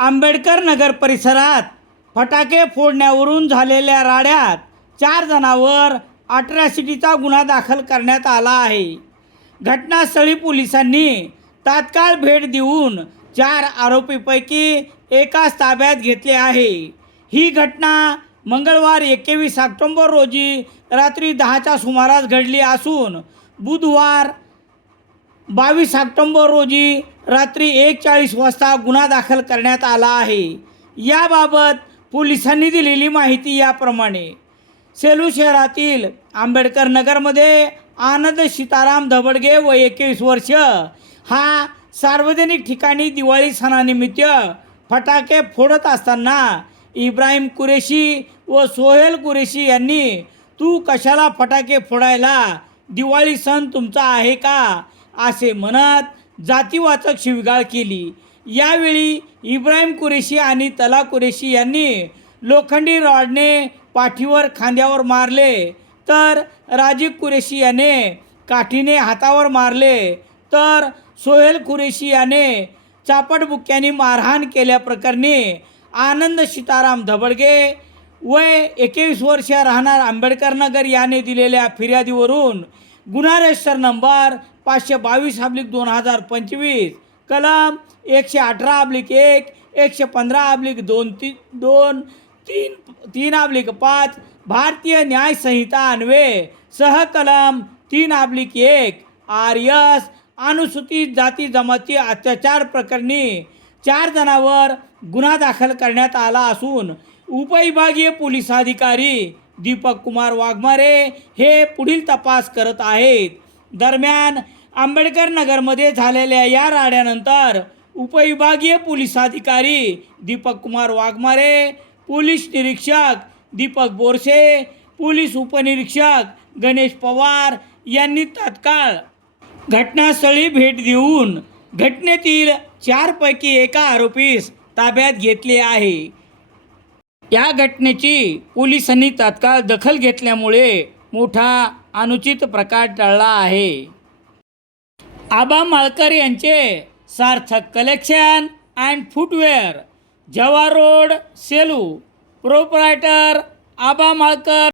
आंबेडकर नगर परिसरात फटाके फोडण्यावरून झालेल्या राड्यात चार जणांवर अट्रॅसिटीचा गुन्हा दाखल करण्यात आला आहे. घटनास्थळी पोलिसांनी तात्काळ भेट देऊन चार आरोपीपैकी एकाच ताब्यात घेतले आहे. ही घटना मंगळवार एकवीस ऑक्टोंबर रोजी रात्री दहाच्या सुमारास घडली असून बुधवार बावीस ऑक्टोंबर रोजी रात्री एक चाळीस वाजता गुन्हा दाखल करण्यात आला आहे. याबाबत पोलिसांनी दिलेली माहिती याप्रमाणे. सेलू शहरातील आंबेडकर नगरमध्ये आनंद सीताराम धबडगे व एकवीस वर्ष. हा सार्वजनिक ठिकाणी दिवाळी सणानिमित्त फटाके फोडत असताना इब्राहिम कुरेशी व सोहेल कुरेशी यांनी तू कशाला फटाके फोडायला? दिवाळी सण तुमचा आहे का? असे म्हणत जातीवाचक शिवगाळ केली. यावेळी इब्राहिम कुरेशी आणि तला कुरेशी यांनी लोखंडी रॉडने पाठीवर खांद्यावर मारले. तर राजीव कुरेशी याने काठीने हातावर मारले. तर सोहेल कुरेशी याने चापटबुक्याने मारहाण केल्याप्रकरणी आनंद सीताराम धबडगे वय एकवीस वर्ष राहणार आंबेडकर नगर याने दिलेल्या फिर्यादीवरून गुन्हा रजिस्टर नंबर पाचशे बावीस अब्लिक दोन हजार पंचवीस. कलम एकशे अठरा अब्लिक एक एकशे पंधरा अब्लिक दोन ती दोन तीन तीन अब्लिक पाच भारतीय न्याय संहिता सहकलम तीन अब्लिक एक आर यस अनुसूचित जाती जमाती अत्याचार प्रकरणी चार जणांवर गुन्हा दाखल करण्यात आला असून उपविभागीय पोलीस अधिकारी दीपक कुमार वाघमारे हे पुढील तपास करत आहेत. दरम्यान आंबेडकर नगरमध्ये झालेल्या या राड्यानंतर उपविभागीय पोलीस अधिकारी दीपक कुमार वाघमारे पोलीस निरीक्षक दीपक बोरसे पोलीस उपनिरीक्षक गणेश पवार यांनी तात्काळ घटनास्थळी भेट देऊन घटनेतील चारपैकी एका आरोपीस ताब्यात घेतले आहे. या घटनेची पोलिसांनी तात्काळ दखल घेतल्यामुळे मोठा अनुचित प्रकार टळला आहे. आबा माळकर यांचे Sarthak collection and footwear Jawa road Selu proprietor Aba Malkar.